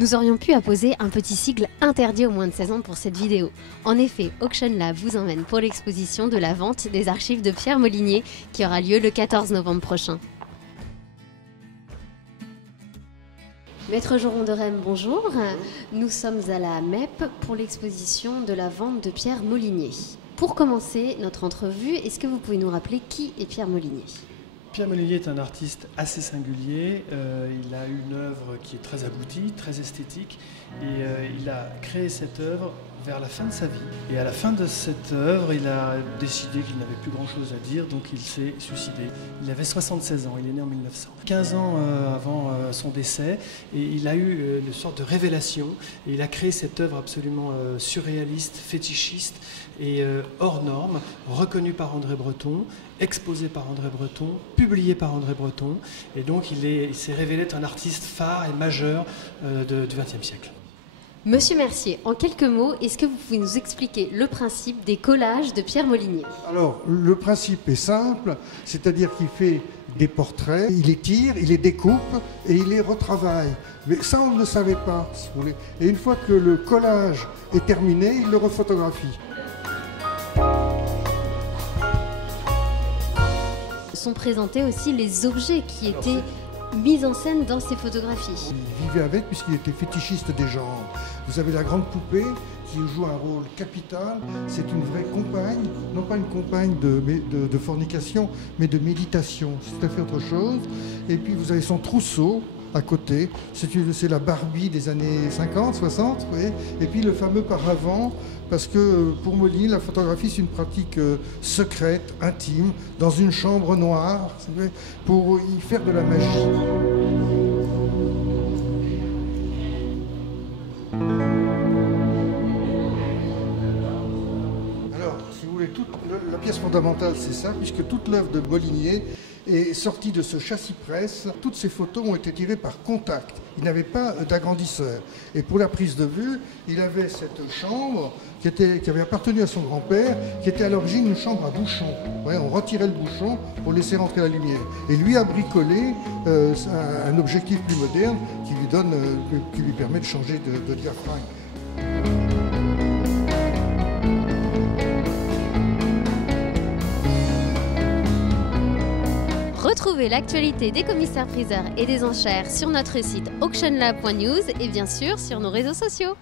Nous aurions pu apposer un petit sigle interdit aux moins de 16 ans pour cette vidéo. En effet, Auction Lab vous emmène pour l'exposition de la vente des archives de Pierre Molinier qui aura lieu le 14 novembre prochain. Maître Joron de Rem, bonjour. Nous sommes à la MEP pour l'exposition de la vente de Pierre Molinier. Pour commencer notre entrevue, est-ce que vous pouvez nous rappeler qui est Pierre Molinier ? Pierre Molinier est un artiste assez singulier. Il a une œuvre qui est très aboutie, très esthétique, et il a créé cette œuvre vers la fin de sa vie. Et à la fin de cette œuvre, il a décidé qu'il n'avait plus grand-chose à dire, donc il s'est suicidé. Il avait 76 ans, il est né en 1900. 15 ans avant son décès, et il a eu une sorte de révélation, et il a créé cette œuvre absolument surréaliste, fétichiste et hors norme, reconnue par André Breton, exposée par André Breton, publiée par André Breton, et donc il s'est révélé être un artiste phare et majeur du XXe siècle. Monsieur Mercier, en quelques mots, est-ce que vous pouvez nous expliquer le principe des collages de Pierre Molinier ? Alors, le principe est simple, c'est-à-dire qu'il fait des portraits, il les tire, il les découpe et il les retravaille. Mais ça, on ne le savait pas, si vous voulez. Et une fois que le collage est terminé, il le refotographie. Sont présentés aussi les objets qui étaient mis en scène dans ces photographies. Il vivait avec puisqu'il était fétichiste des genres. Vous avez la grande poupée qui joue un rôle capital. C'est une vraie compagne, non pas une compagne de fornication, mais de méditation. C'est tout à fait autre chose. Et puis vous avez son trousseau à côté. C'est la Barbie des années 50, 60. Vous voyez. Et puis le fameux paravent, parce que pour Molinier, la photographie, c'est une pratique secrète, intime, dans une chambre noire, pour y faire de la magie. Alors, si vous voulez, la pièce fondamentale, c'est ça, puisque toute l'œuvre de Molinier est sortie de ce châssis presse. Toutes ces photos ont été tirées par contact. Il n'avait pas d'agrandisseur. Et pour la prise de vue, il avait cette chambre qui avait appartenu à son grand-père, qui était à l'origine une chambre à bouchon. Ouais, on retirait le bouchon pour laisser rentrer la lumière. Et lui a bricolé un objectif plus moderne qui lui permet de changer de diaphragme. Retrouvez l'actualité des commissaires-priseurs et des enchères sur notre site auctionlab.news et bien sûr sur nos réseaux sociaux.